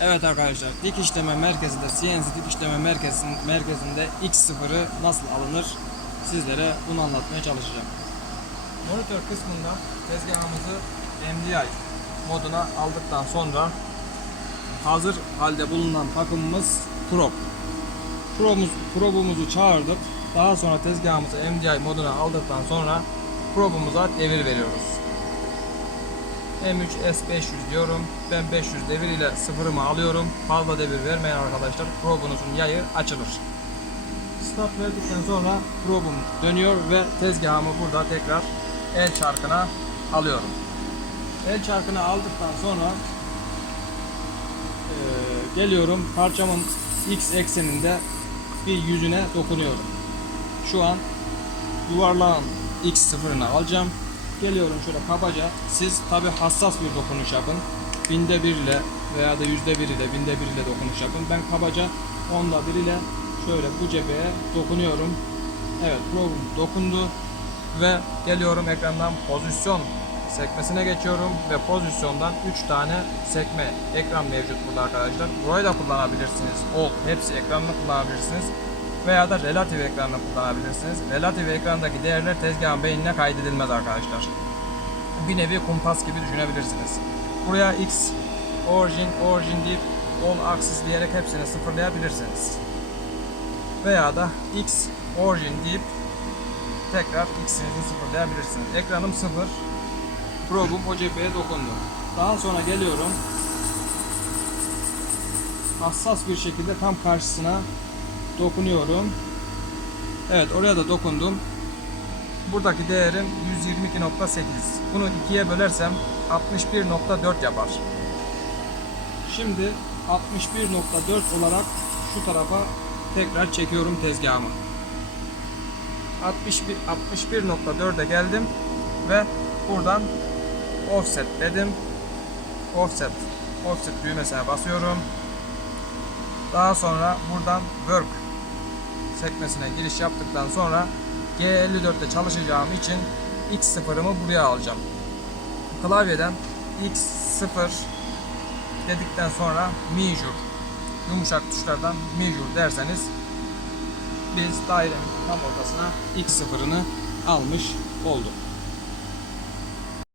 Evet arkadaşlar dik işleme merkezinde CNC dik işleme merkezin, merkezinde X0'ı nasıl alınır sizlere bunu anlatmaya çalışacağım. Monitör kısmında tezgahımızı MDI moduna aldıktan sonra hazır halde bulunan takımımız probe. Probe'umuz, probe'umuzu çağırdık. Daha sonra tezgahımızı MDI moduna aldıktan sonra probe'umuza devir veriyoruz. M3 S500 diyorum. Ben 500 devir ile sıfırımı alıyorum. Fazla devir vermeyen arkadaşlar probunuzun yayı açılır. Stop verdikten sonra probum dönüyor ve tezgahımı burada tekrar el çarkına alıyorum. El çarkına aldıktan sonra eee, geliyorum parçamın X ekseninde bir yüzüne dokunuyorum. Şu an yuvarlağın X sıfırını alacağım. Geliyorum şöyle kabaca. Siz tabi hassas bir dokunuş yapın. Binde bir ile veya da yüzde bir ile binde bir ile dokunuş yapın. Ben kabaca onda bir ile şöyle bu cepheye dokunuyorum. Evet program dokundu ve geliyorum ekrandan pozisyon sekmesine geçiyorum ve pozisyondan 3 tane sekme ekran mevcut burada arkadaşlar. Burayı da kullanabilirsiniz. All hepsi ekranını kullanabilirsiniz veya da relatif ekranını kullanabilirsiniz. Relatif ekrandaki değerler tezgahın beynine kaydedilmez arkadaşlar. Bir nevi kumpas gibi düşünebilirsiniz. Buraya X, origin, origin deyip all axis diyerek hepsini sıfırlayabilirsiniz. Veya da X, origin deyip tekrar X'inizi sıfırlayabilirsiniz. Ekranım sıfır. Probe'um o cepheye dokundu. Daha sonra geliyorum. Hassas bir şekilde tam karşısına dokunuyorum. Evet oraya da dokundum. Buradaki değerim 122.8. Bunu ikiye bölersem 61.4 yapar. Şimdi 61.4 olarak şu tarafa tekrar çekiyorum tezgahımı. 61 61.4'e geldim ve buradan offset dedim. Offset offset düğmesine basıyorum. Daha sonra buradan work sekmesine giriş yaptıktan sonra G54'te çalışacağım için X0'ımı buraya alacağım. Klavyeden X0 dedikten sonra measure yumuşak tuşlardan measure derseniz biz dairenin tam ortasına X0'ını almış olduk.